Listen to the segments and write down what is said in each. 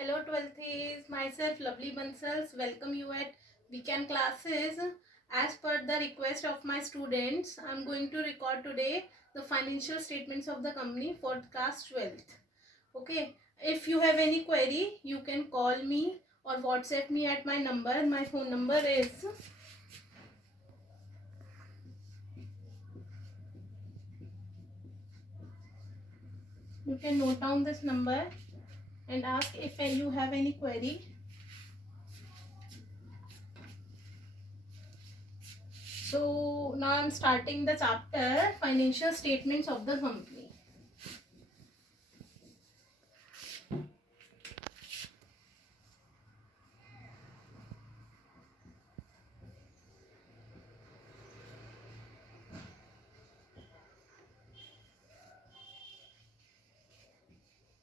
Hello 12th, myself Lovely Bansals. Welcome you at weekend classes. As per the request of my students, I am going to record today the financial statements of the company for class 12th. Okay, if you have any query, you can call me or WhatsApp me at my number. My phone number is you can note down this number and ask if you have any query. So now I'm starting the chapter financial statements of the company.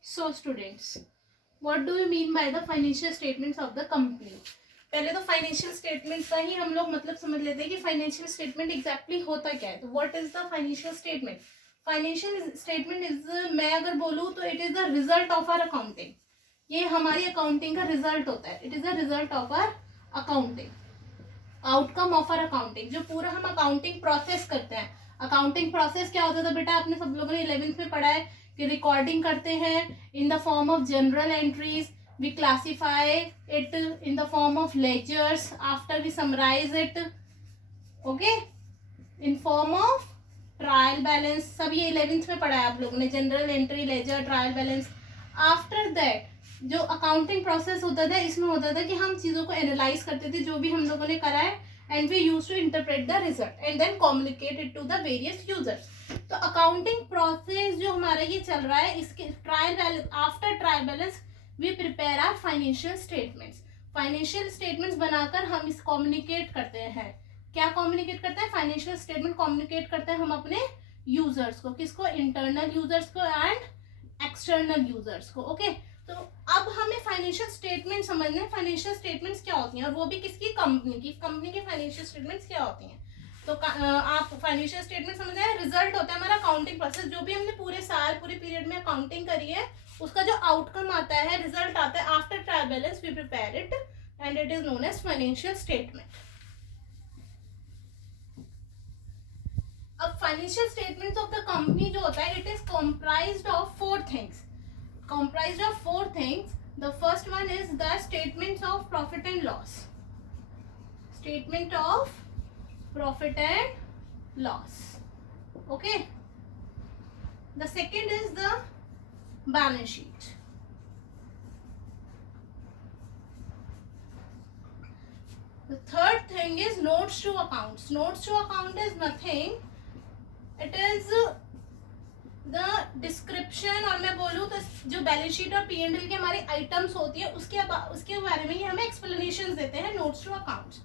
So students, what do you mean by the financial statements of the company? पहले तो financial statement का ही हम लोग मतलब समझ लेते हैं कि फाइनेंशियल स्टेटमेंट एग्जैक्टली होता क्या है. तो what is the financial statement? Financial statement is, मैं अगर बोलूँ तो it is the result of our accounting. ये हमारी अकाउंटिंग का रिजल्ट होता है. It is the result of our accounting, outcome of our accounting. जो पूरा हम अकाउंटिंग प्रोसेस करते हैं. अकाउंटिंग प्रोसेस क्या होता था बेटा? आपने सब लोगों ने 11th में पढ़ा है कि रिकॉर्डिंग करते हैं in the form of general entries. We classify it in the form of ledgers after we summarize it. Okay, in form of trial balance. सब ये 11th में पढ़ा है आप लोगों ने. Journal entry, ledger, trial balance. After that जो accounting process होता था, इसमें होता था कि हम चीज़ों को एनालाइज करते थे जो भी हम लोगों ने करा है, and we use to interpret the result and then communicate it to the various users. तो अकाउंटिंग प्रोसेस जो हमारा ये चल रहा है, इसके trial balance, after trial balance we prepare our financial statements. Financial statements बनाकर हम इस कम्युनिकेट करते हैं. क्या कम्युनिकेट करते हैं? फाइनेंशियल स्टेटमेंट कम्युनिकेट करते हैं हम अपने यूजर्स को. किसको? इंटरनल यूजर्स को एंड एक्सटर्नल यूजर्स को. ओके, तो अब हमें फाइनेंशियल स्टेटमेंट समझना है. फाइनेंशियल स्टेटमेंट्स क्या होती हैं, और वो भी किसकी? कंपनी की. कंपनी के फाइनेंशियल स्टेटमेंट्स क्या होती हैं? तो आप फाइनेंशियल स्टेटमेंट समझ रहे हैं. रिजल्ट होता है हमारा अकाउंटिंग प्रोसेस. जो भी हमने पूरे साल, पूरे पीरियड में अकाउंटिंग करी है, उसका जो आउटकम आता है, रिजल्ट आता है, after trial balance we prepare it and it is known as financial statement. अब financial statements of the company जो होता है, it is comprised of four things. Comprised of four things. The first one is the statements of profit and loss. Statement of profit and loss. Okay, the second is the balance sheet. The third thing is notes to accounts. Notes to account is nothing, it is the description. और मैं बोलूँ तो जो balance sheet और P&L के हमारे items होती है, उसके बारे में ही हमें एक्सप्लेनेशन देते हैं, notes to accounts.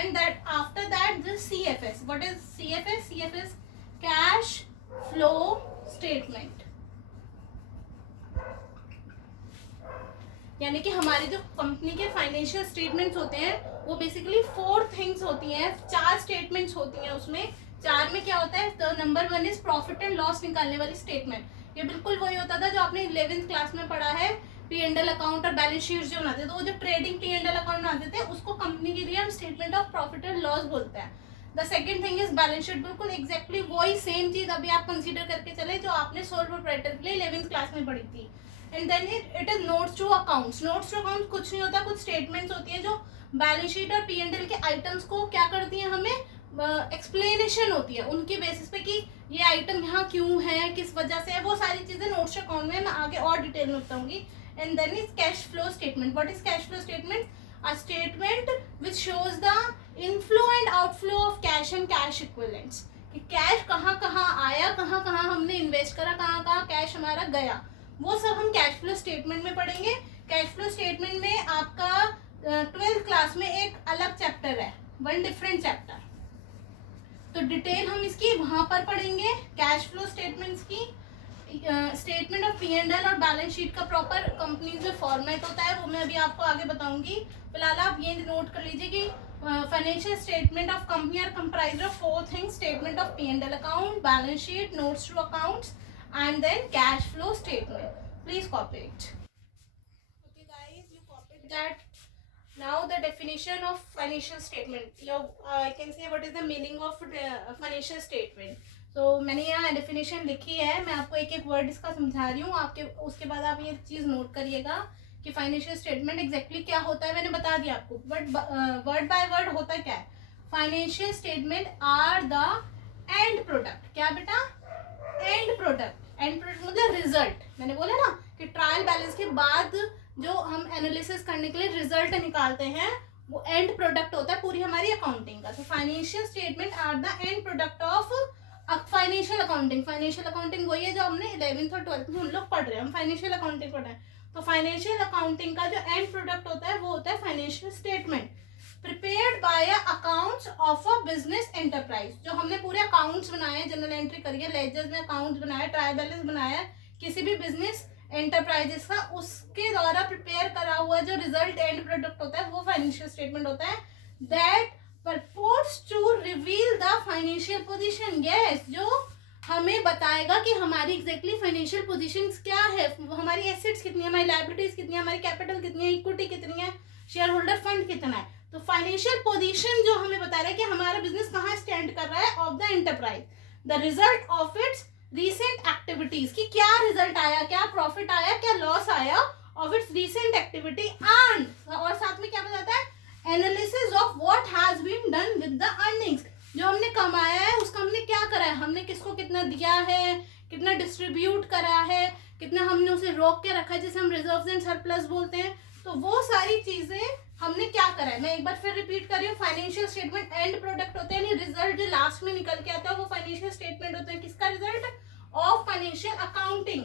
And that after that the CFS. What is CFS? CFS cash flow statement. यानी कि हमारी जो कंपनी के फाइनेंशियल स्टेटमेंट्स होते हैं, वो बेसिकली फोर थिंग्स होती हैं. 4 स्टेटमेंट्स होती हैं उसमें. 4 में क्या होता है? तो number 1 is profit and loss निकालने वाली स्टेटमेंट. ये बिल्कुल वही होता था जो आपने 11th क्लास में पढ़ा है. P&L अकाउंट और बैलेंस शीट जो बनाते थे, तो वो जो ट्रेडिंग P&L अकाउंट बनाते थे, उसको कंपनी के लिए हम statement of profit and loss बोलते हैं. The second thing is balance sheet. बिल्कुल एग्जैक्टली वही सेम चीज अभी आप कंसीडर करके चले जो आपने सोल प्रोप्राइटर के लिए 11th क्लास में पढ़ी थी. And then it is notes to accounts. Notes to account कुछ नहीं होता, कुछ स्टेटमेंट्स होती है जो बैलेंस शीट और P&L के आइटम्स को क्या करती हैं, हमें एक्सप्लेनेशन होती है उनके बेसिस पे कि ये आइटम यहाँ क्यों है, किस वजह से है. वो सारी चीजें नोट्स टू अकाउंट में मैं आगे और डिटेल में बताऊंगी. And then is cash flow statement. What is cash flow statement? A statement which shows the inflow and outflow of cash and cash equivalents. कि कैश कहाँ कहाँ आया, कहाँ कहाँ हमने इन्वेस्ट करा, कहाँ कहाँ कैश हमारा गया, वो सब हम कैश फ्लो स्टेटमेंट में पढ़ेंगे. कैश फ्लो स्टेटमेंट में आपका 12th क्लास में एक अलग चैप्टर है, वन डिफरेंट चैप्टर. तो डिटेल हम इसकी वहाँ पर पढ़ेंगे. कैश फ्लो स्टेटमेंट्स की स्टेटमेंट ऑफ P&L और बैलेंस शीट का प्रॉपर कंपनी में फॉर्मेट होता है, वो मैं अभी आपको आगे बताऊंगी. फिलहाल आप ये नोट कर लीजिए कि financial statement of company are comprised of four things. Statement of P&L account, balance sheet, notes to accounts and then cash flow statement. Please copy it. Okay guys, that now the definition of financial statement. I can say what is the meaning of financial statement. तो मैंने यहाँ definition लिखी है, मैं आपको एक एक word इसका समझा रही हूँ, आपके उसके बाद आप ये चीज़ नोट करिएगा कि फाइनेंशियल स्टेटमेंट एग्जैक्टली क्या होता है. मैंने बता दिया आपको, बट वर्ड बाय वर्ड होता क्या है. Financial statement are the end product. क्या बेटा? End product. एंड प्रोडक्ट मतलब रिजल्ट. मैंने बोला ना कि ट्रायल बैलेंस के बाद जो हम एनालिसिस करने के लिए रिजल्ट निकालते हैं वो एंड प्रोडक्ट होता है पूरी हमारी अकाउंटिंग का. तो financial statement are the end product of financial accounting. Financial accounting वही है जो हमने 11th और 12th में हम लोग पढ़ रहे हैं. हम फाइनेंशियल अकाउंटिंग पढ़ रहे हैं. तो फाइनेंशियल अकाउंटिंग का जो एंड प्रोडक्ट होता है वो होता है financial statement prepared by accounts of a business enterprise. जो हमने पूरे अकाउंट्स बनाए, जनरल एंट्री करिए, लेजर्स में अकाउंट्स बनाए, ट्रायल बैलेंस बनाया किसी भी बिजनेस एंटरप्राइजेस का, उसके द्वारा प्रिपेयर करा हुआ जो रिजल्ट एंड प्रोडक्ट होता है वो फाइनेंशियल स्टेटमेंट होता है. That purports to reveal the financial position. Yes, जो हमें बताएगा कि हमारी एग्जैक्टली फाइनेंशियल पोजीशन क्या है, हमारी एसेट्स कितनी है, हमारी लायबिलिटीज कितनी है, हमारी कैपिटल कितनी है, इक्विटी कितनी है, शेयर होल्डर फंड कितना है. तो फाइनेंशियल पोजीशन जो हमें बता रहा है कि हमारा बिजनेस कहाँ स्टैंड कर रहा है of the enterprise. The result of its recent activities, कि क्या रिजल्ट आया, क्या प्रॉफिट आया, क्या लॉस आया of its recent activity. And और साथ में क्या बताता है, analysis of what has been done with the earnings. जो हमने कमाया है उसका हमने क्या करा है, हमने किसको कितना दिया है, कितना डिस्ट्रीब्यूट करा है, कितना हमने उसे रोक के रखा है, जिसे हम रिजर्व्स एंड सरप्लस बोलते हैं. तो वो सारी चीजें हमने क्या करा है. मैं एक बार फिर रिपीट कर रही हूँ. फाइनेंशियल स्टेटमेंट एंड प्रोडक्ट होते हैं, रिजल्ट जो लास्ट में निकल के आता है वो फाइनेंशियल स्टेटमेंट होता है. किसका result? Of financial accounting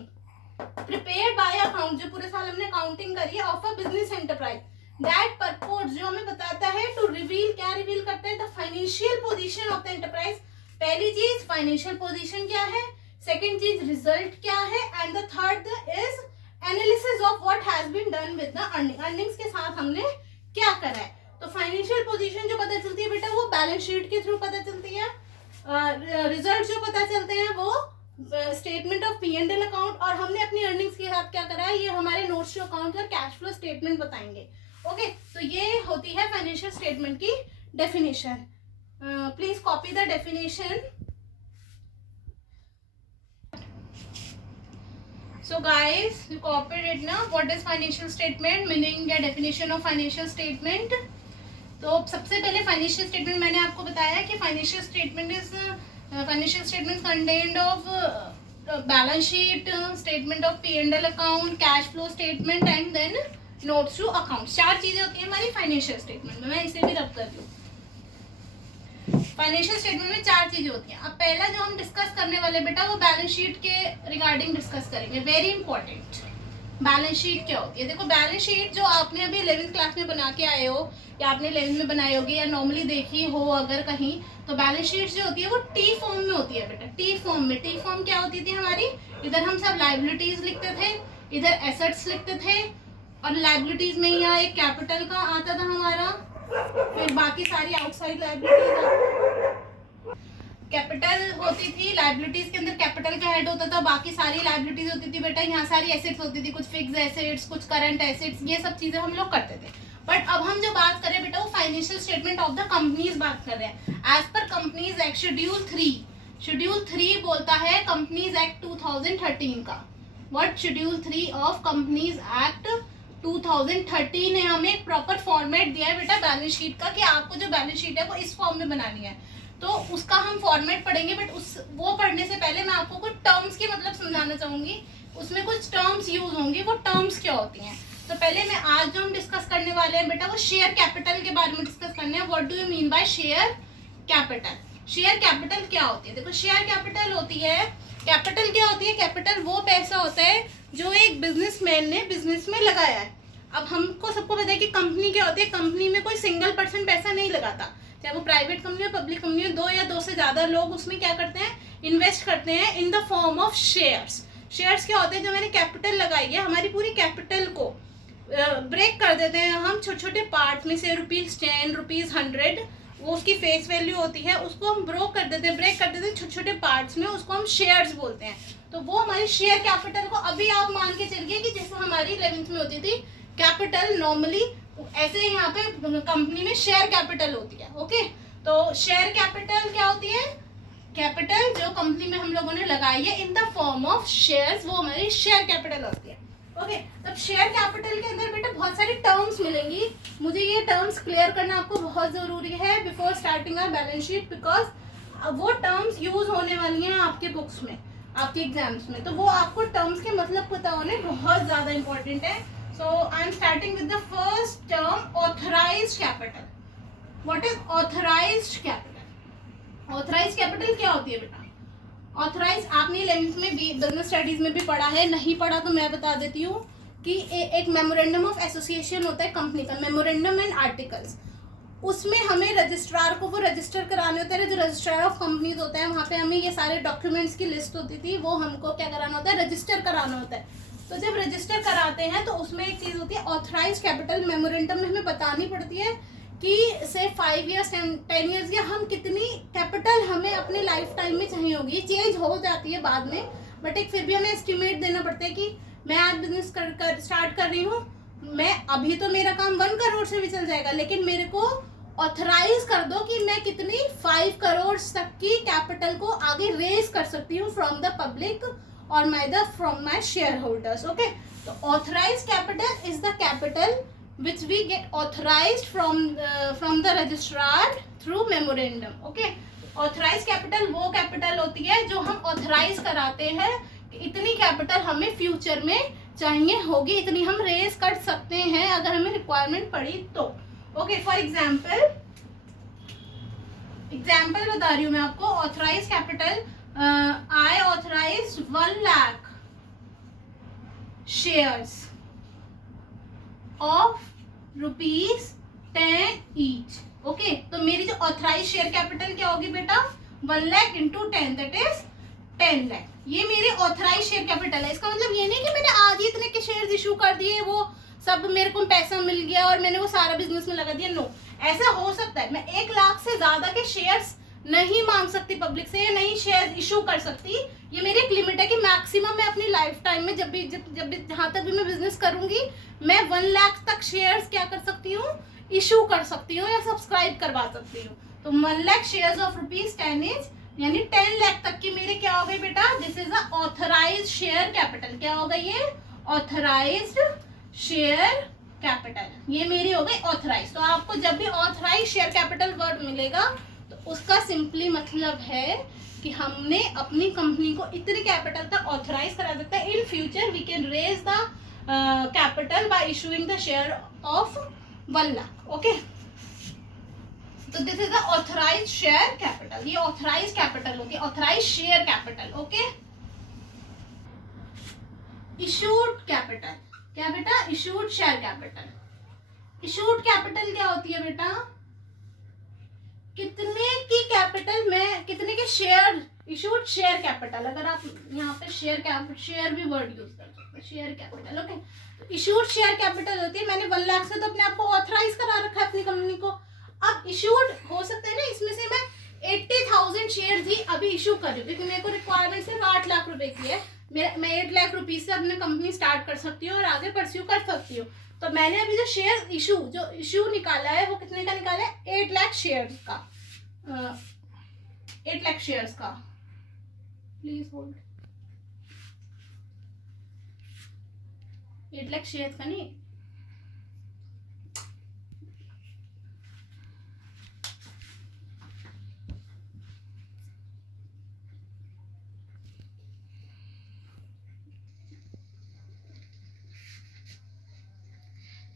prepared by account, जो पूरे साल हमने अकाउंटिंग करी है of a business enterprise. That purport, जो हमें बताता है टू रिवील, क्या रिवील करता है, the financial position of the enterprise. पहली चीज फाइनेंशियल पोजीशन क्या है, सेकंड चीज रिजल्ट क्या है, and the third is analysis of what has been done with the earning. Earnings के साथ हमने क्या करा है. तो फाइनेंशियल पोजीशन जो पता चलती है बेटा वो बैलेंस शीट के थ्रू पता चलती है. रिजल्ट जो पता चलते हैं वो स्टेटमेंट ऑफ P&L अकाउंट, और हमने अपनी अर्निंग्स के साथ क्या करा है ये हमारे नोट्स टू अकाउंट और कैश फ्लो स्टेटमेंट बताएंगे. ओके, तो ये होती है फाइनेंशियल स्टेटमेंट की definition. Please copy the definition. So guys, you copied it now. What is financial statement? Meaning या definition of financial statement. तो सबसे पहले फाइनेंशियल स्टेटमेंट मैंने आपको बताया कि financial statement is financial statement contained of balance sheet, statement of P&L account, cash flow statement and then notes to account. 4 चीजें होती है हमारी फाइनेंशियल स्टेटमेंट में. मैं इसे भी रब कर दूँ. फाइनेंशियल स्टेटमेंट में 4 चीजें होती हैं. अब पहला जो हम डिस्कस करने वाले बेटा वो बैलेंस शीट के रिगार्डिंग डिस्कस करेंगे. Very important. बैलेंस शीट क्या होती है? देखो, बैलेंस शीट जो आपने अभी 11th क्लास में बना के आए हो या आपने 11th में बनाई होगी या नॉर्मली देखी हो अगर कहीं, तो बैलेंस शीट जो होती है वो टी फॉर्म में होती है बेटा. टी फॉर्म में. टी फॉर्म क्या होती थी हमारी? इधर हम सब लाइबिलिटीज लिखते थे, इधर एसेट्स लिखते थे, और लाइबिलिटीज में यहाँ एक कैपिटल का आता था हमारा, फिर बाकी सारी आउटसाइड लाइबिलिटीज. कैपिटल होती थी, लाइबिलिटीज के अंदर कैपिटल का हेड होता था, बाकी सारी लाइबिलिटीज होती थी बेटा. यहाँ सारी एसेट्स होती थी, कुछ फिक्स एसेट्स, कुछ करंट एसेट्स, ये सब चीजें हम लोग करते थे. बट अब हम जो बात करें बेटा वो financial statement of the companies बात कर रहे हैं. As per companies act schedule 3 बोलता है कंपनीज एक्ट 2013 का. What? Schedule 3 of companies act 2013 ने हमें एक प्रॉपर फॉर्मेट दिया है बेटा बैलेंस शीट का, कि आपको जो बैलेंस शीट है वो इस फॉर्म में बनानी है. तो उसका हम फॉर्मेट पढ़ेंगे, बट वो पढ़ने से पहले मैं आपको कुछ टर्म्स की मतलब समझाना चाहूंगी. उसमें कुछ टर्म्स यूज होंगी. वो टर्म्स क्या होती हैं? तो पहले मैं आज जो हम डिस्कस करने वाले हैं बेटा वो शेयर कैपिटल के बारे में डिस्कस करने हैं. What do you mean by share capital? Share capital क्या होती है? देखो, शेयर कैपिटल होती है, कैपिटल क्या होती है? कैपिटल वो पैसा होता है जो एक बिजनेसमैन ने बिजनेस में लगाया है. अब हमको सबको पता है कि कंपनी क्या होती है. कंपनी में कोई सिंगल पर्सन पैसा नहीं लगाता, चाहे वो प्राइवेट कंपनी हो, पब्लिक कंपनी हो. 2 या 2 से ज्यादा लोग उसमें क्या करते हैं? इन्वेस्ट करते हैं in the form of shares. Shares क्या होते हैं? जो मैंने कैपिटल लगाई है, हमारी पूरी कैपिटल को ब्रेक कर देते हैं हम छोटे छोटे पार्ट में से. ₹10, ₹100 वो उसकी फेस वैल्यू होती है, उसको हम ब्रेक कर देते हैं छोटे छोटे पार्ट्स में. उसको हम शेयर्स बोलते हैं. तो वो हमारी शेयर कैपिटल को, अभी आप मान के चलिए कि जैसे हमारी 11th में होती थी कैपिटल नॉर्मली ऐसे यहाँ पे कंपनी में शेयर कैपिटल होती है। ओके, तो शेयर कैपिटल क्या होती है? कैपिटल जो कंपनी में हम लोगों ने लगाई है in the form of shares, वो हमारी शेयर कैपिटल होती है। ओके, तब शेयर कैपिटल के अंदर बेटा बहुत सारी टर्म्स मिलेंगी। मुझे ये टर्म्स क्लियर करना आपको बहुत जरूरी है before starting our balance sheet, because वो टर्म्स यूज होने वाली हैं आपके बुक्स में, आपके एग्जाम्स में, तो वो आपको टर्म्स के मतलब पता होने बहुत ज्यादा इंपॉर्टेंट है। So I am starting with the first term, authorised capital. What is authorised capital? Authorised capital क्या होती है बेटा? ऑथराइज आपने 11th में भी बिजनेस स्टडीज में भी पढ़ा है, नहीं पढ़ा तो मैं बता देती हूँ कि एक मेमोरेंडम ऑफ एसोसिएशन होता है कंपनी का, मेमोरेंडम एंड आर्टिकल्स। उसमें हमें रजिस्ट्रार को वो रजिस्टर कराने होते हैं, जो रजिस्ट्रार ऑफ कंपनीज होता है, वहाँ पे हमें ये सारे डॉक्यूमेंट्स की लिस्ट होती थी, वो हमको क्या कराना होता है? रजिस्टर कराना होता है। तो जब रजिस्टर कराते हैं तो उसमें एक चीज़ होती है ऑथराइज कैपिटल। मेमोरेंडम में हमें बतानी पड़ती है कि से 5 ईयर्स 10 ईयर्स या हम कितनी कैपिटल हमें अपने लाइफ टाइम में चाहिए होगी। ये चेंज हो जाती है बाद में, बट एक फिर भी हमें एस्टिमेट देना पड़ता है कि मैं आज बिजनेस स्टार्ट कर रही हूँ, मैं अभी तो मेरा काम 1 करोड़ से भी चल जाएगा, लेकिन मेरे को ऑथराइज कर दो कि मैं कितनी 5 करोड़ तक की कैपिटल को आगे रेज कर सकती हूँ फ्रॉम द पब्लिक और from my share holders. Okay, तो authorise capital is the capital which we get authorized from the registrar through memorandum. Okay, authorized capital वो कैपिटल होती है जो हम ऑथराइज कराते हैं कि इतनी कैपिटल हमें फ्यूचर में चाहिए होगी, इतनी हम रेज कर सकते हैं अगर हमें रिक्वायरमेंट पड़ी तो। ओके, फॉर एग्जाम्पल बता रही हूँ मैं आपको। Authorise capital, I authorise 1 lakh shares of ₹10 each. Okay, तो मेरी जो ऑथराइज शेयर कैपिटल क्या होगी बेटा? 1 lakh into 10, that is 10 lakh. ये मेरी ऑथराइज शेयर कैपिटल है। इसका मतलब ये नहीं कि मैंने आज ही इतने के शेयर्स इशू कर दिए, वो सब मेरे को पैसा मिल गया और मैंने वो सारा बिजनेस में लगा दिया। नो, ऐसा हो सकता है मैं 1 लाख से ज्यादा के शेयर्स नहीं मांग सकती पब्लिक से, या नहीं शेयर इशू कर सकती। ये मेरी एक लिमिट है कि मैक्सिमम मैं अपनी लाइफ टाइम में जब भी जहाँ तक भी मैं बिजनेस करूंगी, मैं 1 लाख तक शेयर्स क्या कर सकती हूँ? इशू कर सकती हूँ या सब्सक्राइब करवा सकती हूँ। तो 1 लाख शेयर्स ऑफ ₹10 इज यानी 10 लाख तक की मेरे क्या हो गई बेटा? This is a authorised share capital. क्या होगा ये? Authorised share capital. ये मेरी हो गई ऑथराइज। तो आपको जब भी ऑथराइज शेयर कैपिटल वर्ड मिलेगा तो उसका सिंपली मतलब है कि हमने अपनी कंपनी को इतनी कैपिटल तक ऑथराइज करा सकता है। In future we can raise the capital by issuing the share of 1 lakh. Okay, तो this is the authorise share capital. ये ऑथराइज कैपिटल होगी, authorise share capital. Okay, issued capital क्या बेटा? Issued share capital. Issued capital क्या होती है बेटा? कितने की कैपिटल में कितने के शेयर, इशूड शेयर कैपिटल। अगर आप यहाँ पे शेयर भी वर्ड यूज कर सकते हैं, शेयर कैपिटल। ओके, तो इशूड शेयर कैपिटल होती है, मैंने 1 लाख से तो अपने आप को ऑथराइज करा रखा है अपनी कंपनी को। अब इशूड हो सकता है ना, इसमें से मैं 80,000 शेयर ही अभी इशू कर रही हूँ क्योंकि मेरे को रिक्वायरमेंट सिर्फ 8 लाख रुपए की है। मैं 8 लाख रुपीज से अपनी कंपनी स्टार्ट कर सकती हूँ और आगे परस्यू कर सकती हूँ। तो मैंने अभी जो शेयर इशू निकाला है वो कितने का निकाला है? 8 लाख शेयर्स का। 8 लाख शेयर्स का। Please hold. 8 लाख शेयर्स का नहीं,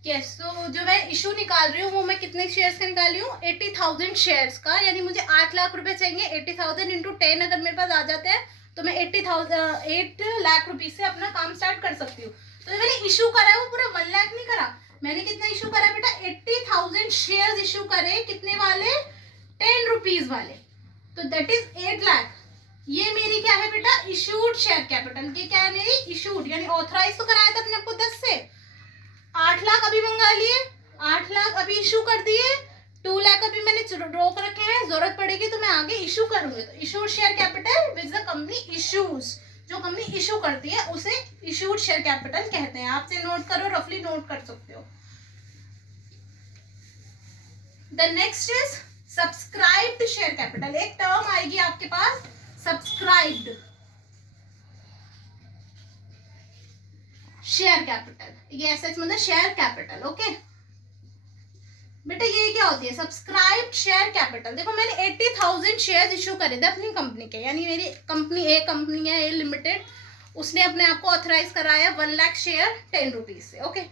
यस। तो जो मैं इशू निकाल रही हूँ वो मैं कितने शेयर्स का निकाल रही हूँ? 80,000 शेयर्स का। यानी मुझे 8 लाख रुपए चाहिए। 80,000 इंटू 10 अगर मेरे पास आ जाते हैं तो मैं 8 लाख रुपीज से अपना काम स्टार्ट कर सकती हूँ। तो मैंने इशू करा है वो पूरा 1 लाख नहीं करा, मैंने कितना इशू करा बेटा? 80,000 शेयर्स इशू करे। कितने वाले? 10 रुपीज वाले। तो दैट इज 8 लाख। ये मेरी क्या है बेटा? Issued share capital. ये क्या है मेरी? इशूड यानी ऑथराइज तो कराया था अपने आपको 10 से, 8 लाख अभी मंगा लिए, 8 लाख अभी इशू कर दिए, 2 लाख अभी मैंने रोक रखे हैं, जरूरत पड़ेगी तो मैं आगे इशू करूंगी। तो issued share capital which the company issues जो कंपनी इशू करती है उसे इशूड शेयर कैपिटल कहते हैं। आपसे नोट करो, रफली नोट कर सकते हो। The next is subscribed share capital. एक टर्म आएगी आपके पास सब्सक्राइब्ड शेयर कैपिटल, ये ऐसा मतलब शेयर कैपिटल। ओके बेटा, ये क्या होती है सब्सक्राइब्ड शेयर कैपिटल। देखो मैंने 80,000 शेयर इशू करे थे अपनी कंपनी के, यानी मेरी कंपनी है ए लिमिटेड, उसने अपने आप को ऑथराइज कराया 1 लाख शेयर 10 रुपीज से। ओके,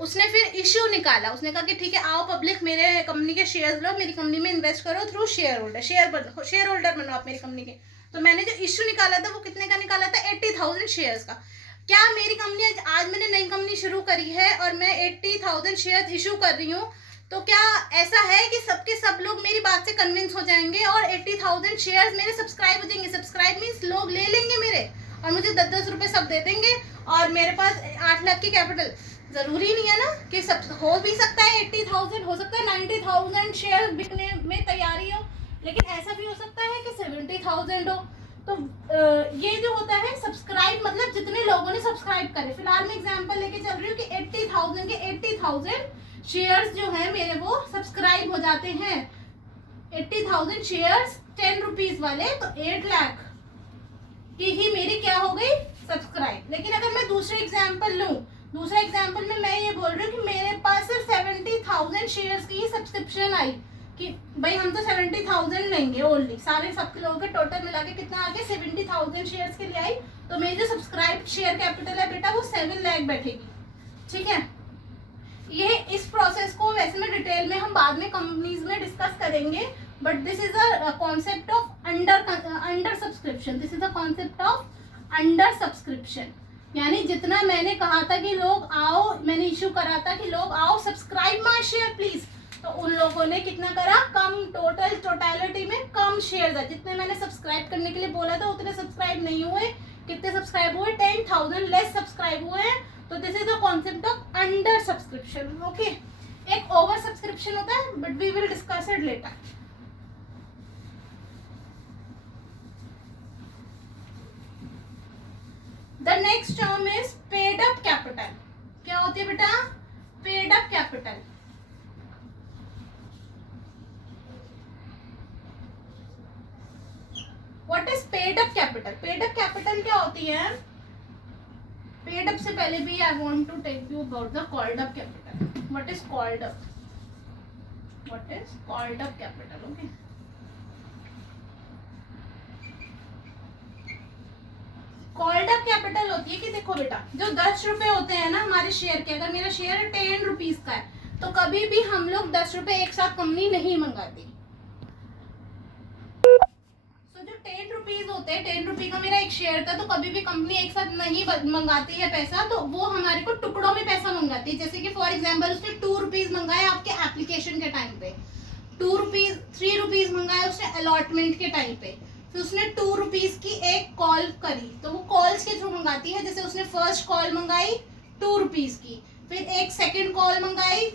उसने फिर इश्यू निकाला, उसने कहा कि ठीक है आओ पब्लिक मेरे कंपनी के शेयर लो, मेरी कंपनी में इन्वेस्ट करो through share holder, share holder बनो आप मेरी कंपनी के। तो मैंने जो इश्यू निकाला था वो कितने का निकाला था 80,000 शेयर्स का। क्या मेरी कंपनी आज मैंने नई कंपनी शुरू करी है और मैं 80,000 शेयर इशू कर रही हूँ, तो क्या ऐसा है कि सबके सब लोग मेरी बात से कन्विंस हो जाएंगे और 80,000 शेयर्स मेरे सब्सक्राइब हो जाएंगे? सब्सक्राइब मीन्स लोग ले लेंगे मेरे और मुझे 10-10 रुपए सब दे देंगे और मेरे पास 8 लाख की कैपिटल। जरूरी नहीं है ना कि सब, हो भी सकता है 80,000, हो सकता है 90,000 शेयर बिकने में तैयारी हो, लेकिन ऐसा भी हो सकता है कि 70,000 हो। तो ये जो होता है सब्सक्राइब मतलब जितने लोगों ने सब्सक्राइब करे। फिलहाल मैं एग्जांपल लेके चल रही हूँ कि 80,000 के 80,000 शेयर्स जो है मेरे वो सब्सक्राइब हो जाते हैं। 80,000 शेयर्स 10 रुपीज वाले, तो 8 लाख की ही मेरी क्या हो गई सब्सक्राइब। लेकिन अगर मैं दूसरे एग्जांपल लूं, दूसरे एग्जांपल में मैं ये बोल रही हूँ कि मेरे पास सिर्फ 70,000 शेयर्स की सब्सक्रिप्शन आई कि भाई हम तो 70,000 लेंगे ओनली, सारे सब लोगों के टोटल मिला के कितना आ गया 70,000 शेयर्स के लिए आई, तो मेरी जो सब्सक्राइब शेयर कैपिटल है बेटा वो 7 लाख बैठेगी। ठीक है, ये इस प्रोसेस को वैसे में डिटेल में हम बाद में कंपनीज में डिस्कस करेंगे, but this is a concept of under subscription. This is a concept of under subscription, यानी जितना मैंने कहा था कि लोग आओ, मैंने इशू करा था कि लोग आओ सब्सक्राइब माय शेयर प्लीज, तो उन लोगों ने कितना करा कम, टोटलिटी में कम शेयर है। जितने मैंने सब्सक्राइब करने के लिए बोला था उतने सब्सक्राइब नहीं हुए। कितने सब्सक्राइब हुए 10,000 लेस सब्सक्राइब हुए हैं। तो this is the concept of under subscription. Okay, एक ओवर सब्सक्रिप्शन होता है but we will discuss it later. The next term is paid up capital. क्या होती है बेटा paid up capital? What is paid up capital? Paid up capital क्या होती है? पेड अप से पहले भी I want to take you about the called up capital. What is called up? What is called up capital? Okay, called up capital होती है कि देखो बेटा जो 10 रुपए होते हैं ना हमारे शेयर के, अगर मेरा शेयर 10 रुपीज का है तो कभी भी हम लोग 10 रुपए एक साथ कंपनी नहीं मंगाती। तो जो 10 रुपीज होते हैं, 10 रुपए का मेरा एक शेयर था, तो कभी भी कंपनी एक साथ नहीं मंगाती है पैसा, तो वो हमारे को टुकड़ों में पैसा मंगाती है। जैसे कि फॉर एग्जाम्पल उसने 2 रुपीज मंगाया आपके एप्लीकेशन के टाइम पे, 2 रुपीज 3 रुपीज मंगाया उसने अलॉटमेंट के टाइम पे, फिर उसने 2 रुपीज की एक कॉल करी, तो वो कॉल्स के थ्रू मंगाती है। जैसे उसने फर्स्ट कॉल मंगाई 2 रुपीज की, फिर एक सेकंड कॉल मंगाई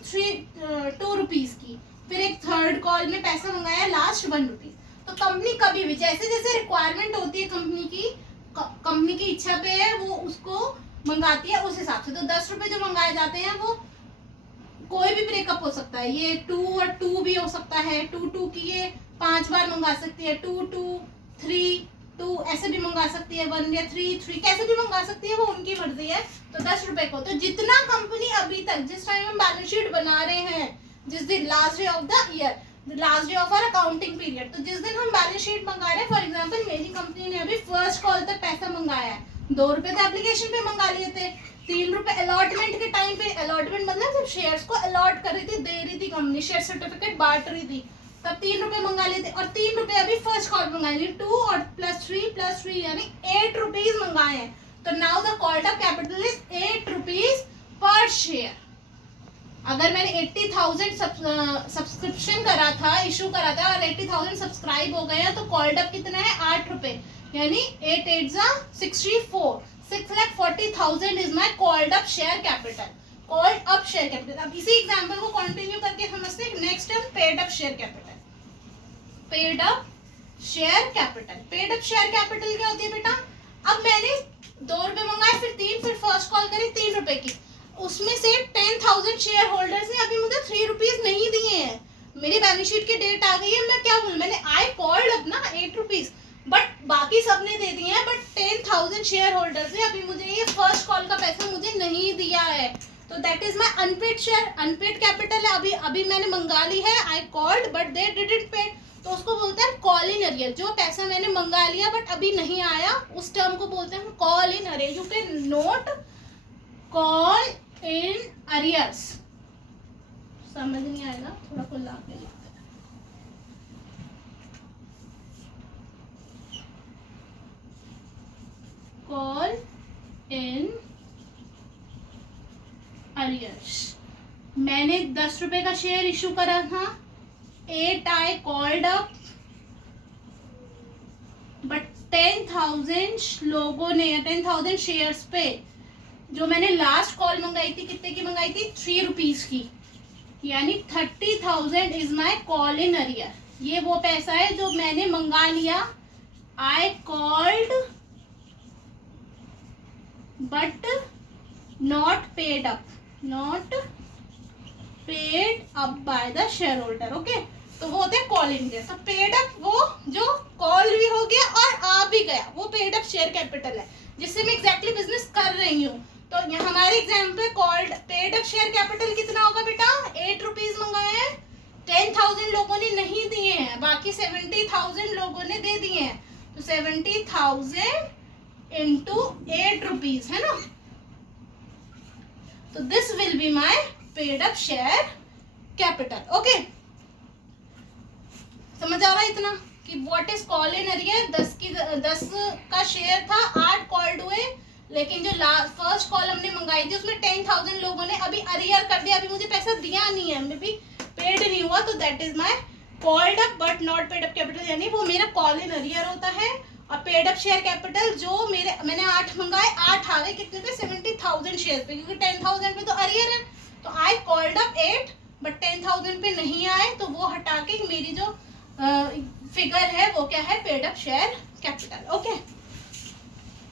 2 रुपीज की, फिर एक थर्ड कॉल में पैसा मंगाया लास्ट 1 रुपीज। तो कंपनी कभी भी जैसे जैसे रिक्वायरमेंट होती है कंपनी की इच्छा पे है वो उसको मंगाती है उस हिसाब से। तो 10 रुपए जो मंगाए जाते हैं वो कोई भी ब्रेकअप हो सकता है, ये 2 और 2 भी हो सकता है, 2 की ये 5 बार मंगा सकती है, 2 3 2 ऐसे भी मंगा सकती है, 1 या 3 कैसे भी मंगा सकती है, वो उनकी मर्जी है। तो 10 रुपए को, तो जितना कंपनी अभी तक जिस टाइम हम बैलेंस शीट बना रहे हैं, जिस दिन last day of the year, last day of our accounting period, तो जिस दिन हम बैलेंस शीट मंगा रहे हैं, फॉर एग्जांपल मेरी कंपनी ने अभी फर्स्ट कॉल तक पैसा मंगाया है, 2 रुपए तो एप्लीकेशन पे मंगा लिए थे, 3 रुपए अलॉटमेंट के टाइम पे, अलॉटमेंट मतलब जब शेयर्स को अलॉट कर रही थी, दे रही थी कंपनी, शेयर सर्टिफिकेट बांट रही थी, तब 3 रुपए मंगा लेते, और 3 रुपए अभी फर्स्ट कॉल मंगाए, 2 और +3 यानी 8 रुपीज मंगाए हैं। तो now the called up capital is 8 rupees per share. अगर मैंने 80,000 सब्सक्रिप्शन करा था, इशू करा था और 80,000 सब्सक्राइब हो गए हैं, तो कॉल्ड अप कितना है 8 रुपए, यानी 8 8 64, 6,40,000 is my called up share capital. Called up share capital. अब इसी एग्जांपल को कंटिन्यू करके समझते हैं। नेक्स्ट है paid up share capital. Paid up share capital. Paid up share capital क्या होती है बेटा? अब मैंने 2 रुपए मंगाए, फिर 3, फिर फर्स्ट कॉल करी 3 रुपए की, उसमें से 10,000 शेयर होल्डर्स ने अभी मुझे 3 रुपीज नहीं दिए हैं। मेरी बैलेंस शीट की डेट आ गई है, मैं क्या बोलूं, मैंने आई कॉल्ड अपना 8 रुपीज, बट बाकी सबने दे दिए हैं, बट 10,000 शेयर होल्डर्स ने अभी मुझे ये फर्स्ट कॉल का पैसा मुझे नहीं दिया है। तो that is my unpaid share, unpaid capital है। अभी मैंने मंगा ली है, I called but they didn't pay, तो उसको बोलते हैं कॉल इन अरियर। जो पैसा मैंने मंगा लिया बट अभी नहीं आया, उस टर्म को बोलते हैं call in arrear. You can note call in arrears. समझ नहीं आएगा, थोड़ा खुला के लिखते हैं। Call in arrears. मैंने 10 रुपए का शेयर इशू करा था, 8 आई कॉल्ड अप, बट 10,000 लोगों ने, 10,000 शेयर्स पे जो मैंने लास्ट कॉल मंगाई थी, कितने की मंगाई थी, 3 रुपीज की, यानी 30,000 is my call in arrear. ये वो पैसा है जो मैंने मंगा लिया, आई called but not paid up, not paid up by the share holder. Okay, तो वो होते हैं कॉल इन अरियर। तो पेड अप वो जो कॉल भी हो गया और आ भी गया, वो पेड अप शेयर कैपिटल है, जिससे मैं एग्जैक्टली बिजनेस कर रही हूँ। तो हमारे एग्जाम पे called paid up share capital कितना होगा बेटा, 8 रुपीज मंगाए हैं, 10,000 लोगों ने नहीं दिए हैं, बाकी 70,000 लोगों ने दे दिए हैं। तो 70,000 इंटू 8 रुपीज है ना, तो this will be my paid up share capital. Okay, समझ आ रहा है इतना कि what is call in arrear. 10 का शेयर था, 8 कॉल्ड हुए, लेकिन जो फर्स्ट कॉल हमने मंगाई थी उसमें 10,000 लोगों ने अभी अरियर कर दिया, अभी मुझे पैसा दिया नहीं है, मे बी पेड नहीं हुआ। तो that is my called up but not paid up capital, यानी वो मेरा कॉल इन अरियर होता है। और पेड अप शेयर कैपिटल जो मैंने 8 मंगाए, 8 आ गए कितने पे, 70,000 शेयर पे, क्योंकि 10,000 पे तो अरियर है। तो आई कॉल्ड अप 8 बट 10,000 पे नहीं आए, तो वो हटा के मेरी जो फिगर है वो क्या है, paid up share capital. Okay,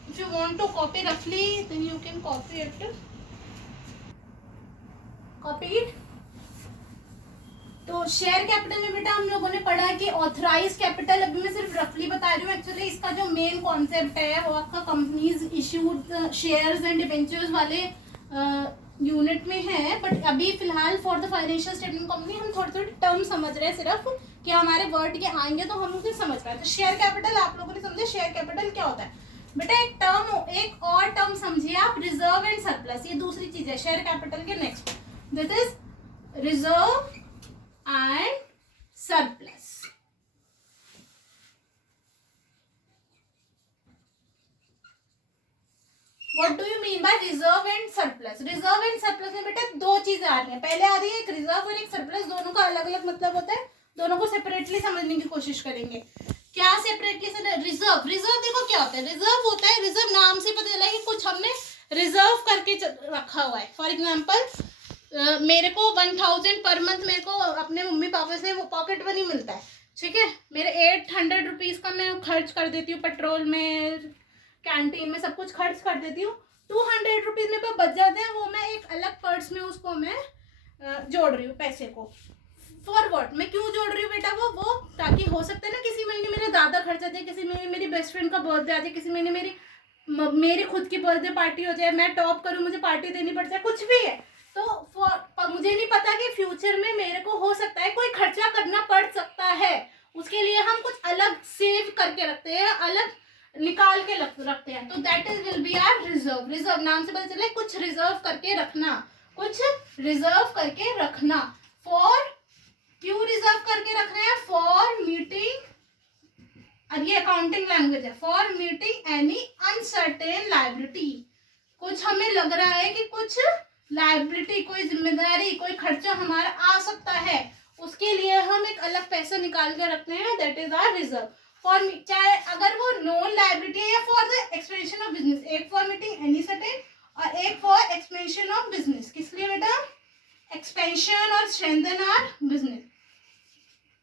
if you want to copy रफली then you can copy it, copy it. तो शेयर कैपिटल में बेटा हम लोगों ने पढ़ा कि ऑथराइज कैपिटल, अभी मैं सिर्फ रफली बता रही हूँ, एक्चुअली इसका जो मेन कॉन्सेप्ट है वो आपका companies issued shares and debentures वाले यूनिट में है, बट अभी फिलहाल for the financial statement company हम थोड़ी थोड़ी टर्म समझ रहे हैं, सिर्फ कि हमारे वर्ड के आएंगे तो हम उसे समझ पाए। तो शेयर कैपिटल आप लोगों ने समझे, शेयर कैपिटल क्या होता है बेटा। एक और टर्म समझिए आप, रिजर्व एंड सरप्लस, ये दूसरी चीज है शेयर कैपिटल के next, this is reserve and surplus. What do you mean by reserve and surplus? Reserve and surplus में बेटा दो चीजें आ रही हैं, पहले आ रही है एक रिजर्व और एक सरप्लस, दोनों का अलग अलग मतलब होता है, दोनों को सेपरेटली समझने की कोशिश करेंगे। क्या सेपरेटली से, रिजर्व देखो क्या होता है, रिजर्व होता है, रिजर्व नाम से पता चला कि कुछ हमने रिजर्व करके रखा हुआ है। फॉर एग्जाम्पल मेरे को 1,000 पर मंथ मेरे को अपने मम्मी पापा से वो पॉकेट मनी मिलता है, ठीक है, मेरे 800 रुपीज का मैं खर्च कर देती हूँ, पेट्रोल में, कैंटीन में सब कुछ खर्च कर देती हूँ, 200 रुपीज मेरे पास बच जाते हैं, वो मैं एक अलग पर्स में उसको मैं जोड़ रही हूँ पैसे को। फॉर व्हाट, मैं क्यों जोड़ रही हूँ बेटा, वो ताकि हो सकता है ना किसी महीने मेरे ज़्यादा खर्चा दे, किसी महीने मेरी बेस्ट फ्रेंड का बर्थडे आ जाए, किसी महीने मेरी खुद की बर्थडे पार्टी हो जाए, मैं टॉप करूँ, मुझे पार्टी देनी पड़ जाए, कुछ भी है। तो मुझे नहीं पता कि फ्यूचर में मेरे को हो सकता है कोई खर्चा करना पड़ सकता है, उसके लिए हम कुछ अलग सेव करके रखते हैं, अलग निकाल के रखते हैं, तो that is will be our reserve. Reserve नाम से पता चले कुछ रिजर्व करके रखना, कुछ रिजर्व करके रखना। फॉर, क्यों रिजर्व करके रख रहे हैं, फॉर मीटिंग, और ये अकाउंटिंग लैंग्वेज है, for meeting any uncertain liability. कुछ हमें लग रहा है कि कुछ लायबिलिटी, कोई जिम्मेदारी, कोई खर्चा हमारा आ सकता है, उसके लिए हम एक अलग पैसा निकाल के रखते हैं, that is our reserve. For, चाहे अगर वो नॉन लायबिलिटी है या for the expansion of business, एक फॉर मीटिंग एनी सर्टेन और एक फॉर एक्सपेंशन ऑफ बिजनेस। किस लिए बेटा, एक्सपेंशन और स्ट्रेंथन आवर बिजनेस।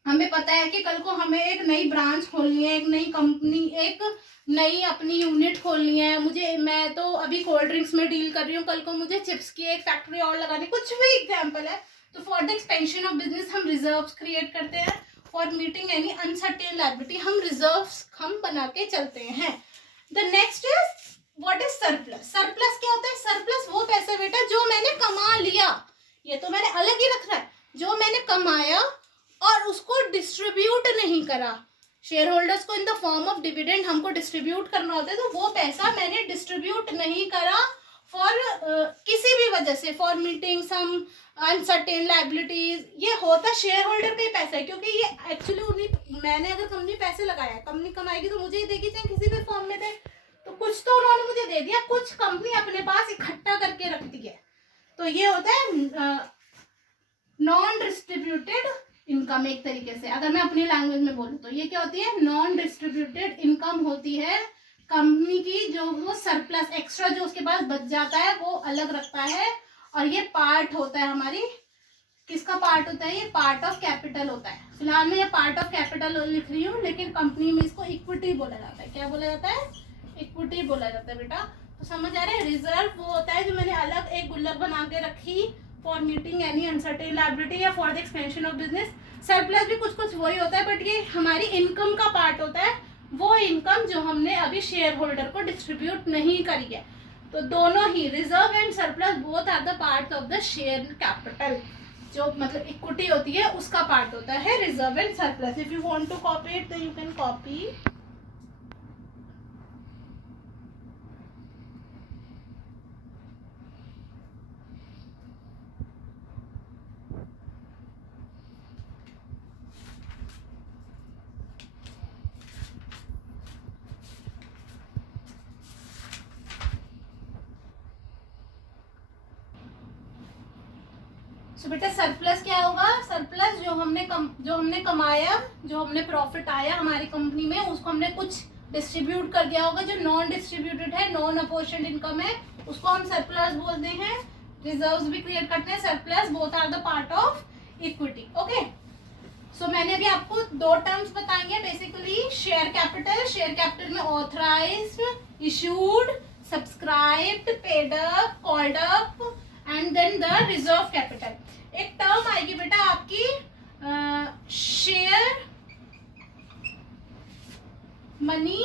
हमें पता है कि कल को हमें एक नई ब्रांच खोलनी है, एक नई कंपनी, एक नई अपनी यूनिट खोलनी है। मैं तो अभी कोल्ड ड्रिंक्स में डील कर रही हूँ, कल को मुझे चिप्स की एक फैक्ट्री और लगानी, कुछ भी एग्जाम्पल है। तो for the expansion of business हम रिजर्व्स क्रिएट करते हैं। For meeting any uncertain liability हम रिजर्व्स हम बना के चलते हैं। The next is what is surplus. Surplus क्या होता है? सरप्लस वो पैसा बेटा जो मैंने कमा लिया, ये तो मैंने अलग ही रखना है, जो मैंने कमाया और उसको डिस्ट्रीब्यूट नहीं करा। शेयर होल्डर्स को in the form of dividend हमको डिस्ट्रीब्यूट करना होता है, तो वो पैसा मैंने डिस्ट्रीब्यूट नहीं करा फॉर किसी भी वजह से, for meeting some uncertain liabilities, ये होता शेयर होल्डर का ही पैसा है, क्योंकि ये एक्चुअली उन्हीं, मैंने अगर कंपनी पैसे लगाया, कंपनी कमाएगी तो मुझे ही देगी, चाहे किसी भी फॉर्म में दे, तो कुछ तो उन्होंने मुझे दे दिया, कुछ कंपनी अपने पास इकट्ठा करके रखती है। तो ये होता है नॉन डिस्ट्रीब्यूटेड इनकम। एक तरीके से अगर मैं अपनी लैंग्वेज में बोलूँ तो ये क्या होती है? नॉन डिस्ट्रीब्यूटेड इनकम होती है कंपनी की, जो वो सरप्लस एक्स्ट्रा जो उसके पास बच जाता है वो अलग रखता है, और ये पार्ट होता है हमारी, किसका पार्ट होता है? ये पार्ट ऑफ कैपिटल होता है। फिलहाल मैं ये पार्ट ऑफ कैपिटल लिख रही हूँ, लेकिन कंपनी में इसको इक्विटी बोला जाता है। क्या बोला जाता है? इक्विटी बोला जाता है बेटा। तो समझ आ रहा है? रिजर्व वो होता है जो मैंने अलग एक गुल्लक बना के रखी for meeting any uncertain liability या for the expansion of business. Surplus भी कुछ कुछ वही होता है, बट ये हमारी इनकम का पार्ट होता है, वो इनकम जो हमने अभी शेयर होल्डर को डिस्ट्रीब्यूट नहीं करी है। तो दोनों ही reserve and surplus both are the part of the share capital, जो मतलब इक्विटी होती है उसका पार्ट होता है reserve and surplus. If you want to copy it then you can copy. बेटा सरप्लस क्या होगा? सरप्लस जो हमने कमाया, जो हमने प्रॉफिट आया हमारी कंपनी में, उसको हमने कुछ डिस्ट्रीब्यूट कर दिया होगा। जो नॉन डिस्ट्रीब्यूटेड है, नॉन अपोर्शन्ड इनकम है, उसको हम सरप्लस बोलते हैं। रिजर्व्स भी क्रिएट करते हैं। Surplus both are the part of equity. Okay, so मैंने अभी आपको दो टर्म्स बताएंगे basically. Share capital, share capital में authorised, issued, subscribed, paid up, called up, and then the reserve capital. एक टर्म आएगी बेटा आपकी शेयर मनी,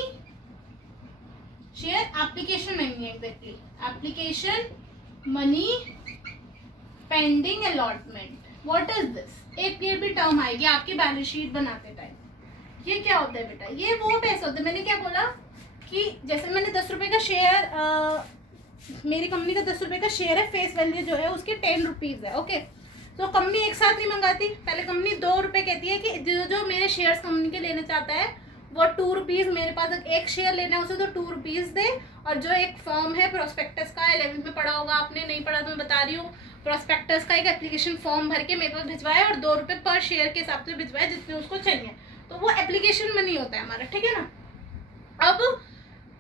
शेयर एप्लीकेशन नहीं है exactly, application money pending allotment. What is this? एक ये भी टर्म आएगी आपकी बैलेंस शीट बनाते टाइम। ये क्या होता है बेटा? ये वो पैसे होते हैं, मैंने क्या बोला कि जैसे मैंने 10 रुपए का शेयर, मेरी कंपनी का 10 रुपए का शेयर है, फेस वैल्यू जो है उसकी 10 रुपीज़ है। ओके, तो कंपनी एक साथ नहीं मंगाती, पहले कंपनी 2 रुपए कहती है कि जो मेरे शेयर्स कंपनी के लेना चाहता है वो 2 रुपीज़, मेरे पास एक शेयर लेना है उसे तो 2 रुपीज़ दे। और जो एक फॉर्म है प्रोस्पेक्टस का, 11th में पढ़ा होगा आपने, नहीं पढ़ा तो मैं बता रही हूँ, प्रोस्पेक्टस का एक एप्लीकेशन फॉर्म भर के मेरे पास भिजवाए और 2 रुपये पर शेयर के हिसाब से भिजवाए जितने उसको चाहिए, तो वो एप्लीकेशन मनी होता है हमारा। ठीक है ना? अब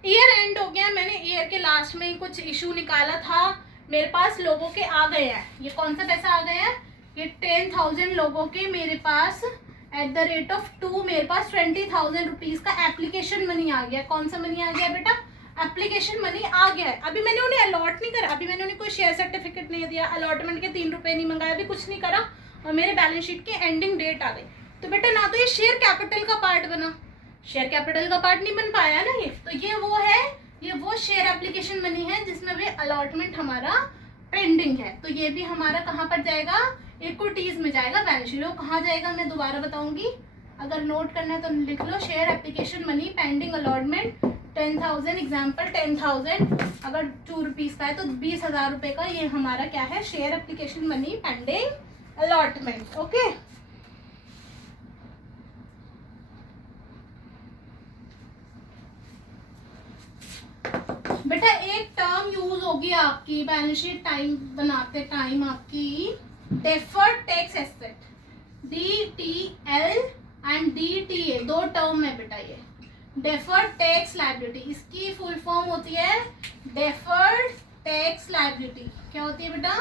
ईयर एंड हो गया, मैंने ईयर के लास्ट में कुछ इशू निकाला था, मेरे पास लोगों के आ गए हैं। ये कौन सा पैसा आ गया है? ये 10,000 लोगों के मेरे पास एट द रेट ऑफ 2 मेरे पास 20,000 रुपीज़ का एप्लीकेशन मनी आ गया। कौन सा मनी आ गया बेटा? एप्लीकेशन मनी आ गया है। अभी मैंने उन्हें अलॉट नहीं करा, अभी मैंने उन्हें कोई शेयर सर्टिफिकेट नहीं दिया, अलॉटमेंट के 3 रुपये नहीं मंगाया, अभी कुछ नहीं करा, और मेरे बैलेंस शीट की एंडिंग डेट आ गई। तो बेटा ना तो ये शेयर कैपिटल का पार्ट बना, शेयर कैपिटल का पार्ट नहीं बन पाया ना ये, तो ये वो है, ये वो शेयर एप्लीकेशन मनी है जिसमें भी अलॉटमेंट हमारा पेंडिंग है। तो ये भी हमारा कहाँ पर जाएगा? इक्विटीज में जाएगा, बैलेंस शीट। वो कहाँ जाएगा मैं दोबारा बताऊंगी, अगर नोट करना है तो लिख लो। Share application money pending allotment 10,000, example 10,000, अगर 2 रुपीज़ का है तो 20,000 रुपये का ये हमारा क्या है? Share application money pending allotment. Okay, बेटा एक टर्म यूज होगी आपकी बैलेंस शीट टाइम बनाते टाइम, आपकी deferred tax asset, DTL and DTA, 2 term है बेटा। ये डेफर्ड टैक्स लायबिलिटी, इसकी फुल फॉर्म होती है डेफर्ड टैक्स लायबिलिटी। क्या होती है बेटा?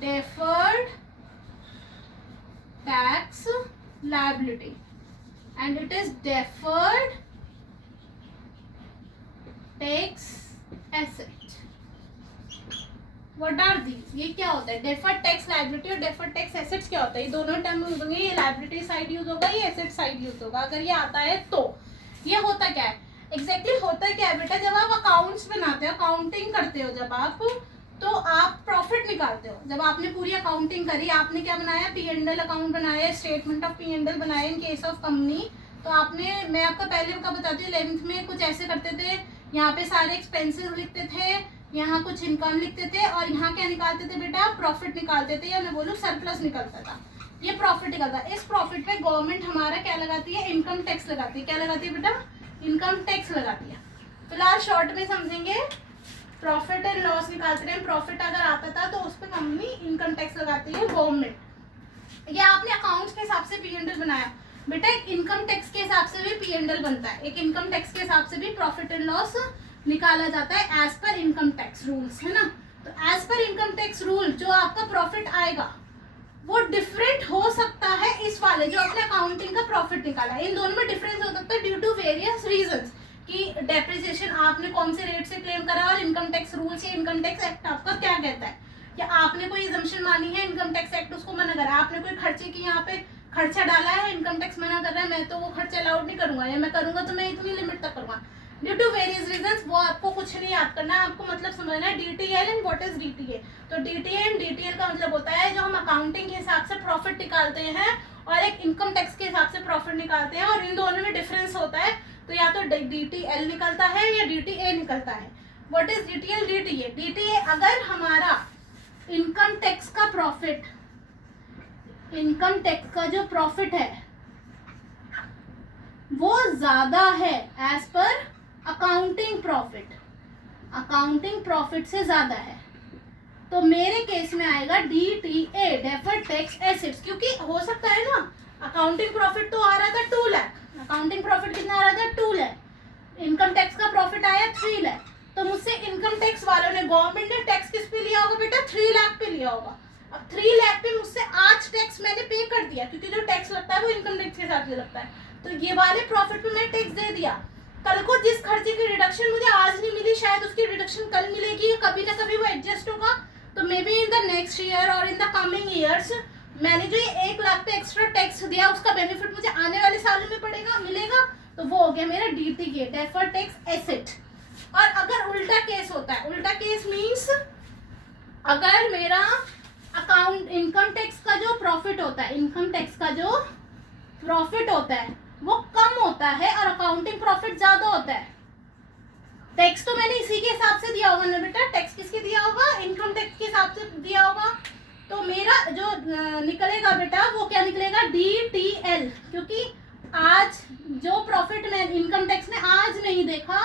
Deferred tax liability and it is deferred tax asset. What are these? ये क्या होता है? deferred tax liability और deferred tax assets क्या होता है? ये दोनों टर्म यूज होंगे, ये liability साइड यूज होगा, ये एसेट साइड यूज होगा। अगर ये आता है तो ये होता क्या है एग्जैक्टली होता क्या है बेटा, जब आप अकाउंट्स बनाते हो, अकाउंटिंग करते हो, जब आप तो आप प्रॉफिट निकालते हो। जब आपने पूरी अकाउंटिंग करी, आपने क्या बनाया, P&L अकाउंट बनाया, स्टेटमेंट ऑफ P&L बनाया इन केस ऑफ कंपनी। तो आपने, मैं आपका पहले का बताती हूँ, 11th में कुछ ऐसे करते थे, यहाँ पे सारे एक्सपेंसेस लिखते थे, यहाँ कुछ इनकम लिखते थे और यहाँ क्या निकालते थे बेटा, प्रॉफिट निकालते थे, या मैं बोलूँ सरप्लस निकलता था, ये प्रॉफिट निकलता है। इस प्रॉफिट पे गवर्नमेंट हमारा क्या लगाती है, इनकम टैक्स लगाती है। क्या लगाती है बेटा, इनकम टैक्स लगाती है। फिलहाल शॉर्ट में समझेंगे, प्रॉफिट एंड लॉस निकालते रहे, प्रॉफिट अगर आता था तो उस पर कंपनी इनकम टैक्स लगाती है गवर्नमेंट। या आपने अकाउंट्स के हिसाब से P&L बनाया बेटा, एक इनकम टैक्स के हिसाब से भी P&L बनता है, एक इनकम टैक्स के हिसाब से भी प्रॉफिट एंड लॉस निकाला जाता है as per income tax rules, है ना। तो as per income tax rule जो आपका प्रॉफिट आएगा वो डिफरेंट हो सकता है इस वाले जो आपने अकाउंटिंग का प्रॉफिट निकाला है। इन दोनों में डिफरेंस हो सकता है ड्यू टू वेरियस रीजंस, कि डेप्रिसिएशन आपने कौन से रेट से क्लेम करा और इनकम टैक्स रूल्स या इनकम टैक्स एक्ट आपका क्या कहता है, या आपने कोई एजम्पशन मानी है, इनकम टैक्स एक्ट उसको मना करा, आपने कोई खर्चे की यहाँ पे खर्चा डाला है, इनकम टैक्स मना कर रहा है, मैं तो वो खर्चा अलाउड नहीं करूंगा, या मैं करूंगा तो मैं इतनी लिमिट तक करूंगा। ड्यू टू वेरियस रीजंस, वो आपको कुछ नहीं याद करना है, आपको मतलब समझना है DTL and what is DTA। तो DTA एंड DTL का मतलब होता है जो हम अकाउंटिंग के हिसाब से प्रॉफिट निकालते हैं और एक इनकम टैक्स के हिसाब से प्रॉफिट निकालते हैं, और इन दोनों में डिफरेंस होता है। तो या तो DTL निकलता है या DTA निकलता है। What is DTL, DTA? DTA अगर हमारा इनकम टैक्स का प्रॉफिट, इनकम टैक्स का जो प्रॉफिट है वो ज्यादा है as per accounting profit, accounting profit से ज्यादा है, तो मेरे केस में आएगा DTA, डेफर्ड टैक्स एसेट्स। क्योंकि हो सकता है ना, अकाउंटिंग प्रॉफिट तो आ रहा था 2 लाख, अकाउंटिंग प्रॉफिट कितना आ रहा था 2 लाख, इनकम टैक्स का प्रॉफिट आया 3 लाख, तो मुझसे इनकम टैक्स वालों ने, गवर्नमेंट ने टैक्स किस पे लिया होगा बेटा, 3 लाख पे लिया होगा। अब 3 लाख पे मुझसे आज टैक्स मैंने पे कर दिया, क्योंकि जो टैक्स लगता है वो इनकम टैक्स के साथ ही लगता है, तो ये वाले प्रॉफिट पे मैंने टैक्स दे दिया। कल को जिस खर्चे की रिडक्शन मुझे आज नहीं मिली, शायद उसकी रिडक्शन कल मिलेगी, कभी ना कभी वो एडजस्ट होगा, तो may be in the next year और इन द कमिंग ईयर्स मैंने जो ये 1 लाख पे एक्स्ट्रा टैक्स दिया उसका बेनिफिट मुझे आने वाले सालों में पड़ेगा, मिलेगा, तो वो हो गया मेरा DTA, डेफर्ड टैक्स एसेट। और अगर उल्टा केस होता है, उल्टा केस मीन्स अगर मेरा अकाउंट इनकम टैक्स का जो प्रॉफिट होता है, इनकम टैक्स का जो प्रॉफिट होता है वो कम होता है और अकाउंटिंग प्रॉफिट ज्यादा होता है, टैक्स तो मैंने इसी के हिसाब से दिया होगा ना बेटा, टैक्स किसके दिया होगा, इनकम टैक्स के हिसाब से दिया होगा, तो मेरा जो निकलेगा बेटा वो क्या निकलेगा, DTL। क्योंकि आज जो प्रॉफिट में इनकम टैक्स ने आज नहीं देखा